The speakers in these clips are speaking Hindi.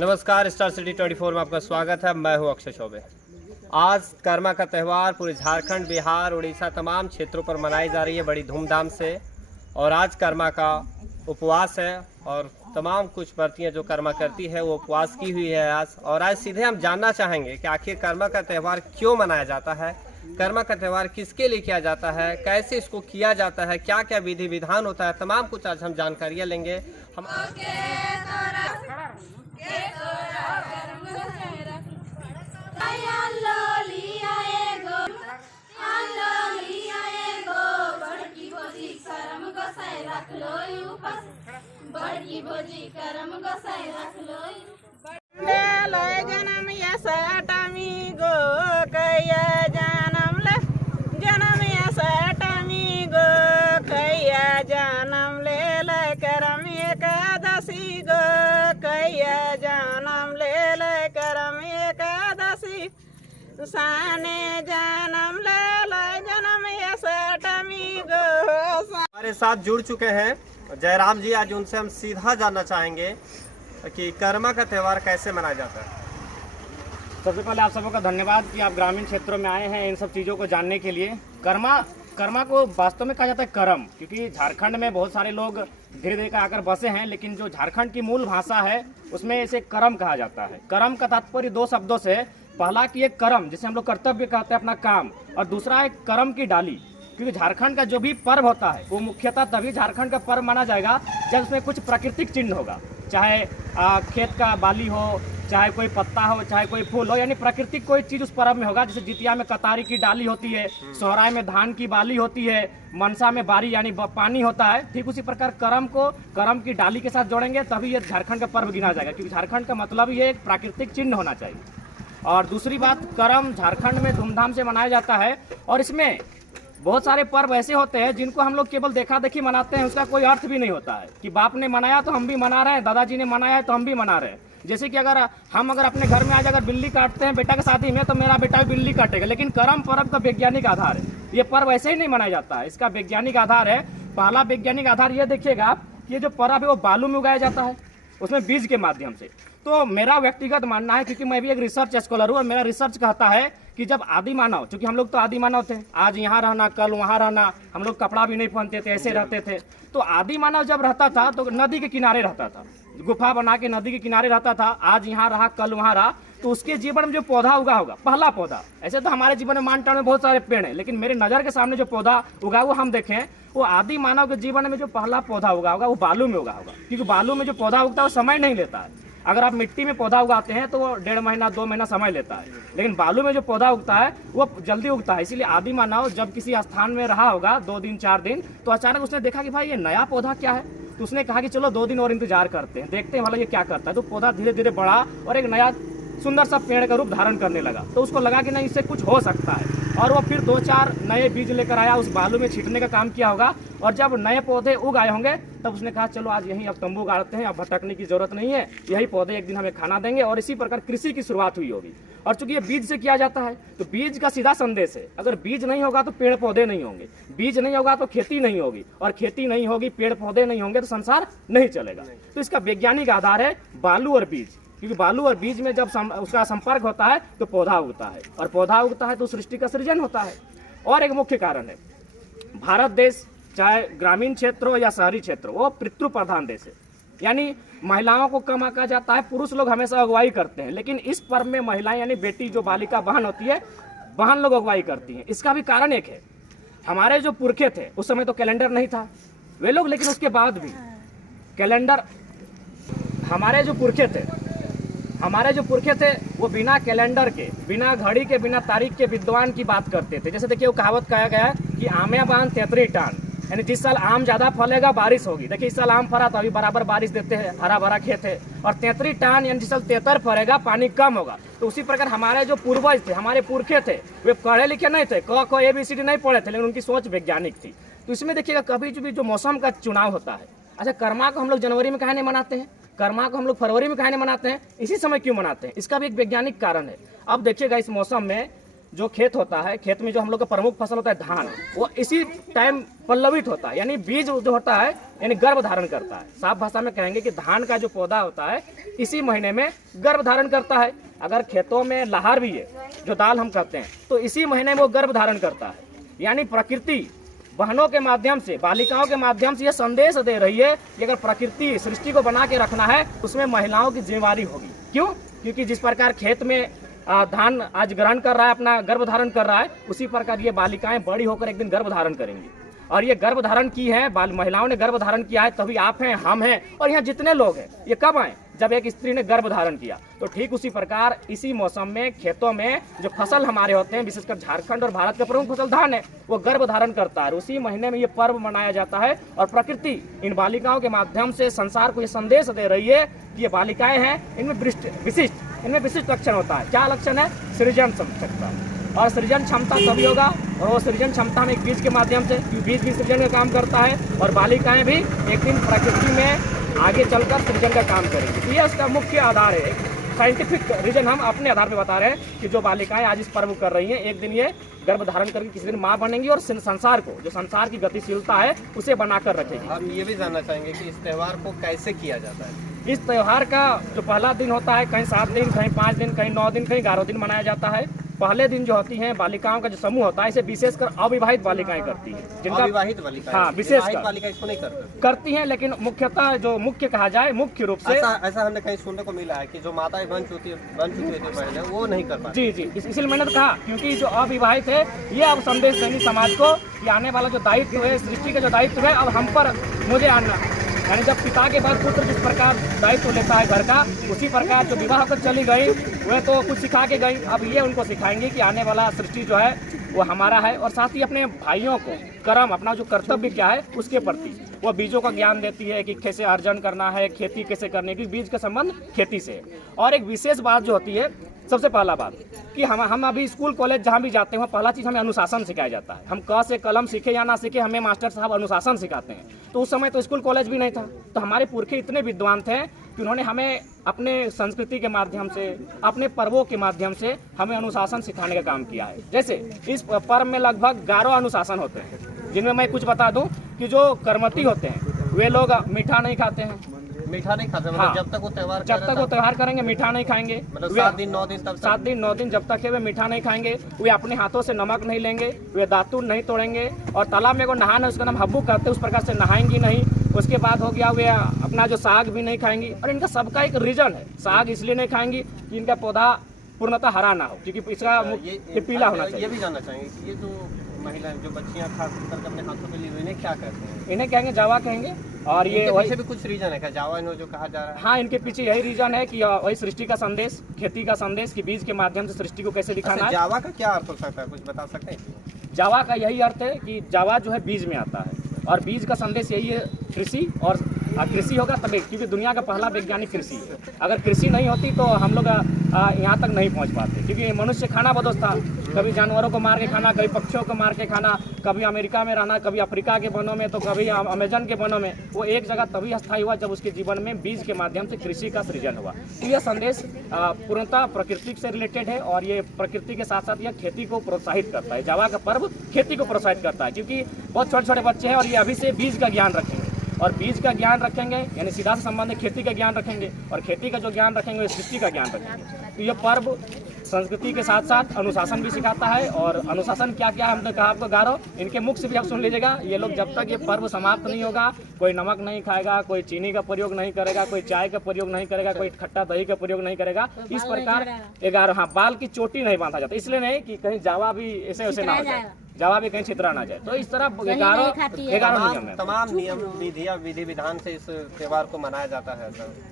नमस्कार, स्टार सिटी 24 में आपका स्वागत है। मैं हूं अक्षय चौबे। आज कर्मा का त्यौहार पूरे झारखंड, बिहार, उड़ीसा तमाम क्षेत्रों पर मनाई जा रही है बड़ी धूमधाम से। और आज कर्मा का उपवास है और तमाम कुछ व्रतियाँ जो कर्मा करती है वो उपवास की हुई है आज। और आज सीधे हम जानना चाहेंगे कि आखिर कर्मा का त्यौहार क्यों मनाया जाता है, कर्मा का त्यौहार किसके लिए किया जाता है, कैसे इसको किया जाता है, क्या क्या विधि विधान होता है, तमाम कुछ आज हम जानकारियाँ लेंगे। हम जनम यस अटमी गो कैया जनम ले जनम यस अटमी गो कैया जनम ले करम एकादशी गो कैया जनम ले करम एकादशी साने जनम ले जनम यस अटमी गो। हमारे साथ जुड़ चुके हैं जयराम जी। आज उनसे हम सीधा जानना चाहेंगे कि कर्मा का त्यौहार कैसे मनाया जाता है। सबसे पहले आप सबों का धन्यवाद कि आप ग्रामीण क्षेत्रों में आए हैं इन सब चीज़ों को जानने के लिए। कर्मा को वास्तव में कहा जाता है करम, क्योंकि झारखंड में बहुत सारे लोग धीरे धीरे आकर बसे हैं, लेकिन जो झारखंड की मूल भाषा है उसमें इसे करम कहा जाता है। करम का तात्पर्य दो शब्दों से, पहला कि एक करम जिसे हम लोग कर्तव्य कहते हैं अपना काम, और दूसरा है करम की डाली। क्योंकि झारखंड का जो भी पर्व होता है वो मुख्यतः तभी झारखंड का पर्व माना जाएगा जब उसमें कुछ प्राकृतिक चिन्ह होगा, चाहे खेत का बाली हो, चाहे कोई पत्ता हो, चाहे कोई फूल हो, यानी प्राकृतिक कोई चीज़ उस पर्व में होगा। जैसे जितिया में कतारी की डाली होती है, सोहराय में धान की बाली होती है, मनसा में बारी यानी पानी होता है। ठीक उसी प्रकार करम को करम की डाली के साथ जोड़ेंगे तभी ये झारखंड का पर्व गिना जाएगा, क्योंकि झारखंड का मतलब ये एक प्राकृतिक चिन्ह होना चाहिए। और दूसरी बात, करम झारखंड में धूमधाम से मनाया जाता है और इसमें बहुत सारे पर्व ऐसे होते हैं जिनको हम लोग केवल देखा देखी मनाते हैं, उसका कोई अर्थ भी नहीं होता है कि बाप ने मनाया तो हम भी मना रहे हैं, दादाजी ने मनाया है तो हम भी मना रहे हैं। जैसे कि अगर अपने घर में आज अगर बिल्ली काटते हैं बेटा की शादी में तो मेरा बेटा भी बिल्ली काटेगा, लेकिन करम पर्व का वैज्ञानिक आधार है। ये पर्व ऐसे ही नहीं मनाया जाता है, इसका वैज्ञानिक आधार है। पहला वैज्ञानिक आधार ये देखिएगा कि ये जो पर्व है वो बालू में उगाया जाता है, उसमें बीज के माध्यम से। तो मेरा व्यक्तिगत मानना है, क्योंकि मैं भी एक रिसर्च स्कॉलर हूँ और मेरा रिसर्च कहता है कि जब आदि मानव, क्योंकि हम लोग तो आदि मानव थे, आज यहाँ रहना कल वहाँ रहना, हम लोग कपड़ा भी नहीं पहनते थे, ऐसे रहते थे। तो आदि मानव जब रहता था तो नदी के किनारे रहता था, गुफा बना के नदी के किनारे रहता था, आज यहाँ रहा कल वहाँ रहा। तो उसके जीवन में जो पौधा उगा होगा, पहला पौधा, ऐसे तो हमारे जीवन में मान टाउन में बहुत सारे पेड़ हैं, लेकिन मेरे नज़र के सामने जो पौधा उगा वो हम देखें, वो आदि मानव के जीवन में जो पहला पौधा उगा होगा वो बालू में उगा होगा। क्योंकि बालू में जो पौधा उगता है वो समय नहीं लेता है। अगर आप मिट्टी में पौधा उगाते हैं तो वो 1.5 महीना 2 महीना समय लेता है, लेकिन बालू में जो पौधा उगता है वो जल्दी उगता है। इसीलिए आदि मानव जब किसी स्थान में रहा होगा 2 दिन 4 दिन, तो अचानक उसने देखा कि भाई ये नया पौधा क्या है, तो उसने कहा कि चलो 2 दिन और इंतजार करते हैं, देखते हैं भला ये क्या करता है। तो पौधा धीरे धीरे बढ़ा और एक नया सुंदर सा पेड़ का रूप धारण करने लगा। तो उसको लगा कि नहीं, इससे कुछ हो सकता है, और वो फिर 2-4 नए बीज लेकर आया, उस बालू में छींटने का काम किया होगा। और जब नए पौधे उग आए होंगे तब उसने कहा चलो आज यहीं अब तंबू गाड़ते हैं, अब भटकने की जरूरत नहीं है, यही पौधे एक दिन हमें खाना देंगे। और इसी प्रकार कृषि की शुरुआत हुई होगी। और चूंकि ये बीज से किया जाता है तो बीज का सीधा संदेश है, अगर बीज नहीं होगा तो पेड़ पौधे नहीं होंगे, बीज नहीं होगा तो खेती नहीं होगी, और खेती नहीं होगी, पेड़ पौधे नहीं होंगे तो संसार नहीं चलेगा। तो इसका वैज्ञानिक आधार है बालू और बीज, क्योंकि बालू और बीज में जब उसका संपर्क होता है तो पौधा उगता है, और पौधा उगता है तो सृष्टि का सृजन होता है। और एक मुख्य कारण है, भारत देश चाहे ग्रामीण क्षेत्र हो या शहरी क्षेत्र हो, वो पितृ प्रधान देश है, यानी महिलाओं को कम आंका जाता है, पुरुष लोग हमेशा अगुवाई करते हैं। लेकिन इस पर्व में महिलाएं यानी बेटी जो बालिका बहन होती है, बहन लोग अगुवाई करती हैं। इसका भी कारण एक है, हमारे जो पुरखे थे उस समय तो कैलेंडर नहीं था वे लोग, लेकिन उसके बाद भी कैलेंडर, हमारे जो पुरखे थे वो बिना कैलेंडर के, बिना घड़ी के, बिना तारीख के विद्वान की बात करते थे। जैसे देखिए वो कहावत कहा गया है कि आमे बान तेतरी टान, यानी जिस साल आम ज्यादा फलेगा बारिश होगी। देखिए इस साल आम फरा तो अभी बराबर बारिश देते हैं, हरा भरा खेत है। और तेतरी टान यानी जिस साल तेतर फरेगा पानी कम होगा। तो उसी प्रकार हमारे जो पूर्वज थे, हमारे पुरखे थे, वे पढ़े लिखे नहीं थे, क ख ABCD नहीं पढ़े थे, लेकिन उनकी सोच वैज्ञानिक थी। तो इसमें देखिएगा कभी भी जो मौसम का चुनाव होता है, अच्छा कर्मा को हम लोग जनवरी में काहे नहीं मनाते हैं, कर्मा को हम लोग फरवरी में काहे नहीं मनाते हैं, इसी समय क्यों मनाते हैं, इसका भी एक वैज्ञानिक कारण है। अब देखिएगा इस मौसम में जो खेत होता है, खेत में जो हम लोग का प्रमुख फसल होता है धान, वो इसी टाइम पल्लवित होता है, यानी बीज जो होता है यानी गर्भ धारण करता है। साफ भाषा में कहेंगे कि धान का जो पौधा होता है इसी महीने में गर्भ धारण करता है। अगर खेतों में लहार भी है, जो दाल हम कहते हैं, तो इसी महीने में वो गर्भ धारण करता है। यानी प्रकृति बहनों के माध्यम से, बालिकाओं के माध्यम से यह संदेश दे रही है कि अगर प्रकृति सृष्टि को बना के रखना है उसमें महिलाओं की जिम्मेवारी होगी। क्यों? क्योंकि जिस प्रकार खेत में धान आज ग्रहण कर रहा है, अपना गर्भ धारण कर रहा है, उसी प्रकार ये बालिकाएं बड़ी होकर एक दिन गर्भ धारण करेंगी। और ये गर्भ धारण की है, महिलाओं ने गर्भ धारण किया है, तभी आप हैं, हम हैं और यहाँ जितने लोग हैं ये कब आए? जब एक स्त्री ने गर्भ धारण किया। तो ठीक उसी प्रकार इसी मौसम में खेतों में जो फसल हमारे होते हैं, विशेषकर झारखंड और भारत का प्रमुख फसल धान है, वो गर्भ धारण करता है। उसी महीने में ये पर्व मनाया जाता है और प्रकृति इन बालिकाओं के माध्यम से संसार को ये संदेश दे रही है कि ये बालिकाएं हैं, इनमें विशिष्ट लक्षण होता है। क्या लक्षण है? सृजन क्षमता। और सृजन क्षमता तभी होगा और वो सृजन क्षमता में एक बीज के माध्यम से, बीज भी सृजन का काम करता है और बालिकाएं भी एक दिन प्रकृति में आगे चलकर सृजन का काम करेंगे। ये उसका मुख्य आधार है। साइंटिफिक रीजन हम अपने आधार पे बता रहे हैं कि जो बालिकाएं आज इस पर्व कर रही हैं, एक दिन ये गर्भ धारण करके किसी दिन माँ बनेंगी और संसार को, जो संसार की गतिशीलता है, उसे बनाकर रखेगी। हम ये भी जानना चाहेंगे कि इस त्यौहार को कैसे किया जाता है? इस त्यौहार का जो पहला दिन होता है, कहीं 7 दिन, कहीं 5 दिन, कहीं 9 दिन, कहीं 11 दिन मनाया जाता है। पहले दिन जो होती हैं बालिकाओं का जो समूह होता है, इसे विशेषकर अविवाहित बालिकाएं करती हैं, जिनका अविवाहित बालिकाएं, हाँ विशेष बालिका इसको नहीं करती हैं, लेकिन मुख्यतः जो मुख्य कहा जाए, मुख्य रूप से ऐसा हमने कहीं सुनने को मिला है कि जो माताएं बन चुकी थी पहले, वो नहीं कर पाती। जी, इसलिए मैंने तो कहा, क्योंकि जो अविवाहित है ये अब संदेश देनी समाज को कि आने वाला जो दायित्व है, सृष्टि का जो दायित्व है, अब हम पर मुझे आना। यानी जब पिता के बाद पुत्र जिस प्रकार दायित्व लेता है घर का, उसी प्रकार जो विवाह कर चली गई वह तो कुछ सिखा के गई, अब ये उनको सिखाएंगे कि आने वाला सृष्टि जो है वो हमारा है। और साथ ही अपने भाइयों को कर्म, अपना जो कर्तव्य क्या है उसके प्रति वो बीजों का ज्ञान देती है कि कैसे अर्जन करना है, खेती कैसे करने की, बीज का संबंध खेती से। और एक विशेष बात जो होती है, सबसे पहला बात कि हम अभी स्कूल कॉलेज जहाँ भी जाते हैं, पहला चीज़ हमें अनुशासन सिखाया जाता है। हम क से कलम सीखे या ना सीखे, हमें मास्टर साहब अनुशासन सिखाते हैं। तो उस समय तो स्कूल कॉलेज भी नहीं था, तो हमारे पुरखे इतने विद्वान थे कि उन्होंने हमें अपने संस्कृति के माध्यम से, अपने पर्वों के माध्यम से हमें अनुशासन सिखाने का काम किया है। जैसे इस पर्व में लगभग 11 अनुशासन होते हैं, जिनमें मैं कुछ बता दूं कि जो कर्मती होते हैं वे लोग मीठा नहीं खाते हैं। मीठा नहीं खाते? हाँ, जब तक वो त्यौहार करेंगे मीठा नहीं खाएंगे। मतलब 7 दिन 9 दिन तक 7 दिन 9 दिन जब तक है वे मीठा नहीं खाएंगे। वे अपने हाथों से नमक नहीं लेंगे, वे दातुन नहीं तोड़ेंगे और तालाब में को नहाना, उसका नाम हब्बू करते हैं, उस प्रकार से नहाएंगी नहीं। उसके बाद हो गया वे अपना जो साग भी नहीं खाएंगी। और इनका सबका एक रीजन है, साग इसलिए नहीं खाएंगी कि इनका पौधा पूर्णतः हरा ना हो, क्योंकि इसका पीला होना चाहिए। ये भी जानना चाहेंगे कि ये जो महिलाएं, जो बच्चियां खास करके अपने हाथों में ली हुई, इन्हें क्या कहते हैं? इन्हें कहेंगे जावा कहेंगे। और ये वैसे भी कुछ रीजन है क्या जावा इन्हों जो कहा जा रहा है? हाँ, इनके पीछे यही रीजन है कि वही सृष्टि का संदेश, खेती का संदेश, कि बीज के माध्यम से सृष्टि को कैसे दिखाना है। जावा का क्या अर्थ हो सकता है, कुछ बता सकते हैं? जावा का यही अर्थ है कि जावा जो है बीज में आता है और बीज का संदेश यही है कृषि। और कृषि होगा तभी, क्योंकि दुनिया का पहला वैज्ञानिक कृषि है। अगर कृषि नहीं होती तो हम लोग यहाँ तक नहीं पहुँच पाते, क्योंकि मनुष्य खाना बदोश था, कभी जानवरों को मार के खाना, कभी पक्षियों को मार के खाना, कभी अमेरिका में रहना, कभी अफ्रीका के वनों में, तो कभी अमेजन के वनों में। वो एक जगह तभी स्थायी हुआ जब उसके जीवन में बीज के माध्यम से कृषि का सृजन हुआ। तो यह संदेश पूर्णतः प्रकृति से रिलेटेड है और ये प्रकृति के साथ साथ यह खेती को प्रोत्साहित करता है। जावा का पर्व खेती को प्रोत्साहित करता है, क्योंकि बहुत छोटे छोटे बच्चे हैं और ये अभी से बीज का ज्ञान रखेंगे और बीज का ज्ञान रखेंगे यानी सीधा से संबंधित खेती का ज्ञान रखेंगे और खेती का जो ज्ञान रखेंगे वो सृष्टि का ज्ञान रखेंगे। तो ये पर्व संस्कृति के साथ साथ अनुशासन भी सिखाता है। और अनुशासन क्या क्या हमने कहा आपको 11, इनके मुख से भी आप सुन लीजिएगा। ये लोग जब तक ये पर्व समाप्त नहीं होगा, कोई नमक नहीं खाएगा, कोई चीनी का प्रयोग नहीं करेगा, कोई चाय का प्रयोग नहीं करेगा, कोई खट्टा दही का प्रयोग नहीं करेगा। इस प्रकार 11, हाँ, बाल की चोटी नहीं बांधा जाता, इसलिए नहीं कि कहीं जावा भी ऐसे वैसे ना हो जाए, जावा भी कहीं छितरा ना जाए। तो इस तरह 11 नियम है। तमाम नियम विधि विधान से इस त्यौहार को मनाया जाता है।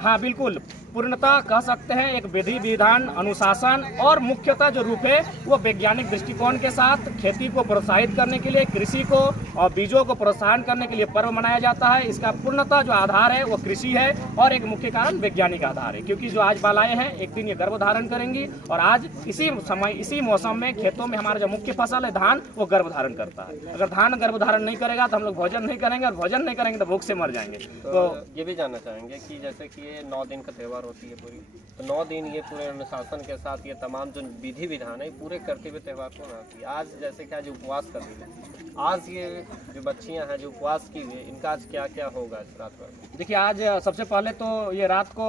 हाँ बिल्कुल, पूर्णतः कह सकते हैं एक विधि विधान, अनुशासन और मुख्यतः जो रूप है वो वैज्ञानिक दृष्टिकोण के साथ खेती को प्रोत्साहित करने के लिए, कृषि को और बीजों को प्रोत्साहन करने के लिए पर्व मनाया जाता है। इसका पूर्णतः जो आधार है वो कृषि है और एक मुख्य कारण वैज्ञानिक आधार है, क्योंकि जो आज बालाएं हैं एक दिन ये गर्भ धारण करेंगी और आज इसी समय इसी मौसम में खेतों में हमारा जो मुख्य फसल है धान, वो गर्भ धारण करता है। अगर धान गर्भ धारण नहीं करेगा तो हम लोग भोजन नहीं करेंगे, और भोजन नहीं करेंगे तो भूख से मर जाएंगे। तो ये भी जानना चाहेंगे कि जैसे कि ये 9 दिन का त्यौहार होती है पूरी, तो 9 दिन ये पूरे अनुशासन के साथ ये तमाम जो विधि विधान है पूरे करते हुए त्यौहार को मनाती है। आज जैसे कि आज उपवास कर दी, आज ये जो बच्चियां हैं जो उपवास की हुई, इनका आज क्या क्या होगा इस रात भर? देखिए, आज सबसे पहले तो ये रात को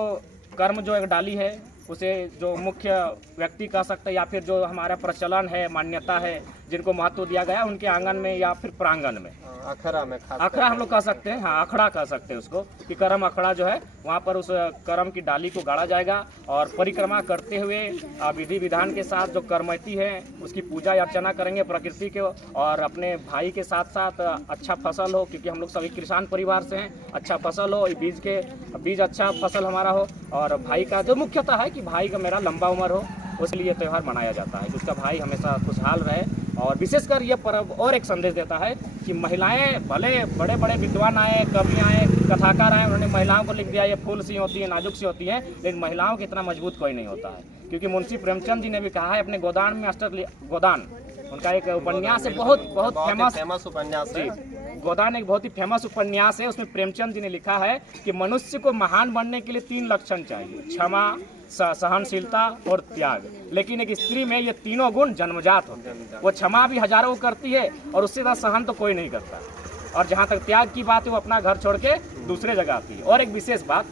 कर्म जो एक डाली है उसे जो मुख्य व्यक्ति कह सकते हैं या फिर जो हमारा प्रचलन है, मान्यता है, जिनको महत्व दिया गया उनके आंगन में या फिर प्रांगण में, अखड़ा में, अखड़ा हम लोग कह सकते हैं, हाँ अखड़ा कह सकते हैं उसको, कि करम अखड़ा जो है वहाँ पर उस करम की डाली को गाड़ा जाएगा और परिक्रमा करते हुए विधि विधान के साथ जो कर्मैती है उसकी पूजा अर्चना करेंगे प्रकृति के, और अपने भाई के साथ साथ अच्छा फसल हो, क्योंकि हम लोग सभी किसान परिवार से हैं, अच्छा फसल हो, बीज अच्छा फसल हमारा हो, और भाई का जो मुख्यतः है कि भाई का मेरा लंबा उम्र हो, उसलिए त्यौहार मनाया जाता है कि उसका भाई हमेशा खुशहाल रहे। और विशेषकर ये पर्व और एक संदेश देता है कि महिलाएं, भले बड़े बड़े विद्वान आए, कवि आए, कथाकार आए, उन्होंने महिलाओं को लिख दिया ये फूल सी होती है, नाजुक सी होती है, लेकिन महिलाओं की इतना मजबूत कोई नहीं होता है। क्योंकि मुंशी प्रेमचंद जी ने भी कहा है अपने गोदान में, गोदान उनका एक उपन्यास है, बहुत फेमस उपन्यास है, गोदान एक बहुत ही फेमस उपन्यास है। उसमें प्रेमचंद जी ने लिखा है कि मनुष्य को महान बनने के लिए 3 लक्षण चाहिए, क्षमा, सहनशीलता और त्याग, लेकिन एक स्त्री में ये तीनों गुण जन्मजात होते हैं। वो क्षमा भी हजारों करती है और उससे ज़्यादा सहन तो कोई नहीं करता, और जहाँ तक त्याग की बात है वो अपना घर छोड़ के दूसरे जगह आती है। और एक विशेष बात,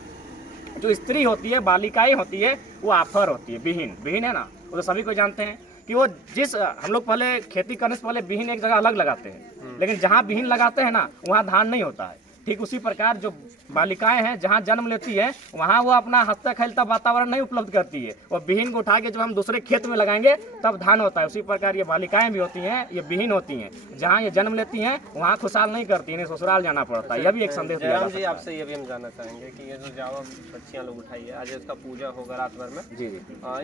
जो स्त्री होती है, बालिकाएं होती है, वो आफर होती है, बिहीन है ना, वो तो सभी को जानते हैं कि वो हम लोग पहले खेती करने से पहले बिहीन एक जगह अलग लगाते हैं, लेकिन जहाँ बिहीन लगाते हैं ना वहाँ धान नहीं होता है। ठीक उसी प्रकार जो बालिकाएं हैं जहाँ जन्म लेती है वहाँ वो अपना हंसता खेलता वातावरण नहीं उपलब्ध करती है, और बिहीन को उठा के जब हम दूसरे खेत में लगाएंगे तब धान होता है। उसी प्रकार ये बालिकाएं भी होती हैं, ये बिहीन होती हैं, जहाँ ये जन्म लेती हैं वहाँ खुशहाल नहीं करती, इन्हें ससुराल जाना पड़ता है। यह भी एक संदेश दिया जाता है। जी, आपसे ये भी हम जानना चाहेंगे कि ये जो जावा बच्चियाँ लोग उठाई है, आज इसका पूजा होगा रात भर में। जी,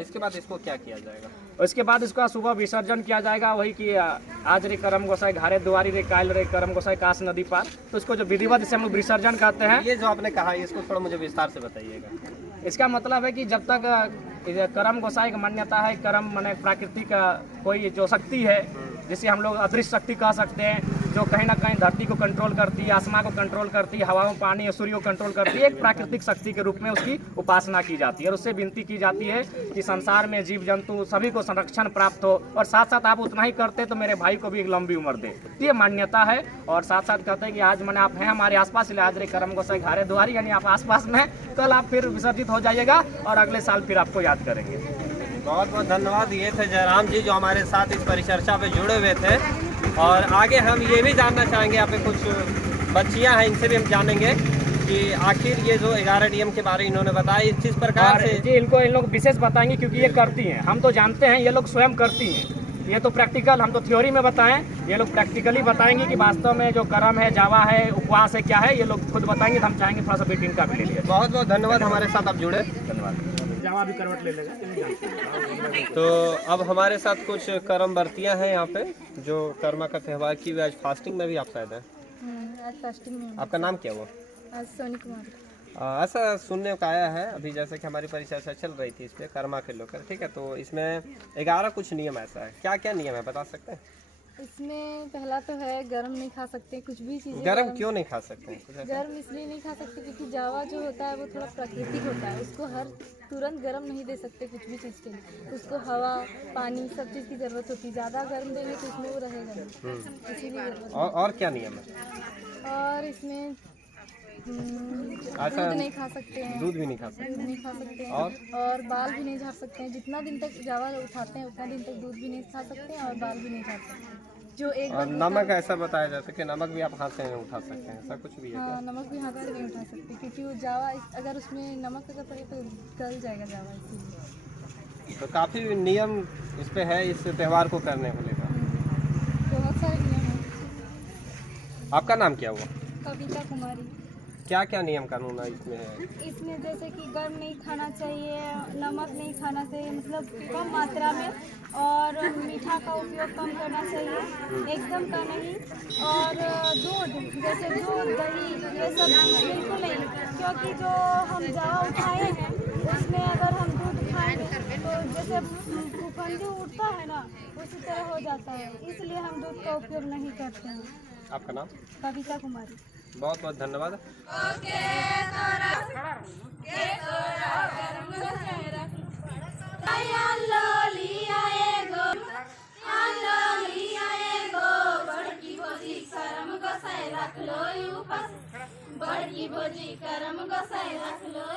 इसके बाद इसको क्या किया जाएगा? इसके बाद इसका सुबह विसर्जन किया जाएगा, वही कि आज रे करम गोसाई घारे दुआरी रे कायल रे करम गोसाई काश नदी पार, तो इसको जो विधिवत से हम लोग विसर्जन करते हैं। ये जो आपने कहा इसको थोड़ा मुझे विस्तार से बताइएगा। इसका मतलब है कि जब तक करम गोसाई की मान्यता है, करम माने प्रकृति का कोई जो शक्ति है, जिसे हम लोग अदृश्य शक्ति कह सकते हैं, जो कहीं ना कहीं धरती को कंट्रोल करती है, आसमान को कंट्रोल करती है, हवाओं पानी सूर्य को कंट्रोल करती है, एक प्राकृतिक शक्ति के रूप में उसकी उपासना की जाती है। और उससे विनती की जाती है कि संसार में जीव जंतु सभी को संरक्षण प्राप्त हो, और साथ साथ आप उतना ही करते तो मेरे भाई को भी एक लंबी उम्र दे, ये मान्यता है। और साथ सात कहते हैं कि आज मैंने आप हैं हमारे आसपास, आज रे करम गोसाई घारे दुआरी, यानी आप आसपास में, कल आप फिर विसर्जित हो जाइएगा और अगले साल फिर आपको याद करेंगे। बहुत बहुत धन्यवाद। ये थे जयराम जी जो हमारे साथ इस परिचर्चा पे जुड़े हुए थे, और आगे हम ये भी जानना चाहेंगे, यहाँ पे कुछ बच्चियाँ हैं इनसे भी हम जानेंगे कि आखिर ये जो 11 नियम के बारे में इन्होंने बताया किस प्रकार से। जी, इनको इन लोग विशेष बताएंगे क्योंकि ये करती हैं, हम तो जानते हैं, ये लोग स्वयं करती हैं, ये तो प्रैक्टिकल, हम तो थ्योरी में बताएं, ये लोग प्रैक्टिकली बताएंगे कि वास्तव में जो कर्म है, जावा है, उपवास है, क्या है, ये लोग खुद बताएंगे। तो हम चाहेंगे थोड़ा सा बीट इनका भी ले लिया। बहुत बहुत धन्यवाद, हमारे साथ आप जुड़े। धन्यवाद। जावा भी करवट ले लेगा। तो अब हमारे साथ कुछ कर्म बरतियाँ हैं यहाँ पे जो कर्मा का त्यौहार की, आज फास्टिंग में भी आप शायद हैं। आज फास्टिंग में। आपका नाम क्या हुआ? आज सोनी कुमार। ऐसा सुनने को आया है अभी, जैसे कि हमारी परिचर्चा चल रही थी इस पर कर्मा के लेकर, ठीक है, तो इसमें 11 कुछ नियम ऐसा है, क्या क्या नियम है बता सकते हैं? इसमें पहला तो है गरम नहीं खा सकते कुछ भी चीज़ें। गरम क्यों नहीं खा सकते? गरम इसलिए नहीं खा सकते क्योंकि जावा जो होता है वो थोड़ा प्राकृतिक होता है, उसको हर तुरंत गरम नहीं दे सकते कुछ भी चीज़ के लिए, उसको हवा पानी सब चीज़ की ज़रूरत होती है, ज़्यादा गर्म देंगे तो उसमें वो रहेगा नहीं, इसीलिए ज़रूरत। और क्या नियम है? और इसमें अच्छा, दूध नहीं खा सकते हैं, दूध भी नहीं खा सकते, दूध नहीं खा सकते हैं, और बाल भी नहीं झाड़ सकते हैं, जितना दिन तक जावा उठाते हैं उतना दिन तक दूध भी नहीं खा सकते हैं और बाल भी नहीं झाड़ सकते हैं। जो एक और नमक ऐसा बताया जाता है कि नमक भी आप हाथ से नहीं उठा सकते हैं, ऐसा कुछ भी है? हाँ, नमक भी हाथ से नहीं उठा सकते क्योंकि वो जावा अगर उसमें नमक अगर पड़े तो गल जाएगा जावा, इसीलिए। तो काफ़ी नियम इस पे है इस त्यौहार को करने को लेकर। बहुत सारे नियम हैं। आपका नाम क्या हुआ? कविता कुमारी। क्या क्या नियम कानून है इसमें है? इसमें जैसे कि गर्म नहीं खाना चाहिए, नमक नहीं खाना चाहिए, मतलब कम मात्रा में, और मीठा का उपयोग कम करना चाहिए, एकदम का नहीं, और दूध जैसे दूध दही ये सब बिल्कुल नहीं, क्योंकि जो हम जावा उठाए हैं उसमें अगर हम दूध खाएंगे तो जैसे फुफंदी उठता है ना, उसी तरह हो जाता है, इसलिए हम दूध का उपयोग नहीं करते हैं। आपका नाम? कविता कुमारी। बहुत बहुत धन्यवाद। बड़की भोजी करम गोसाई रख लो।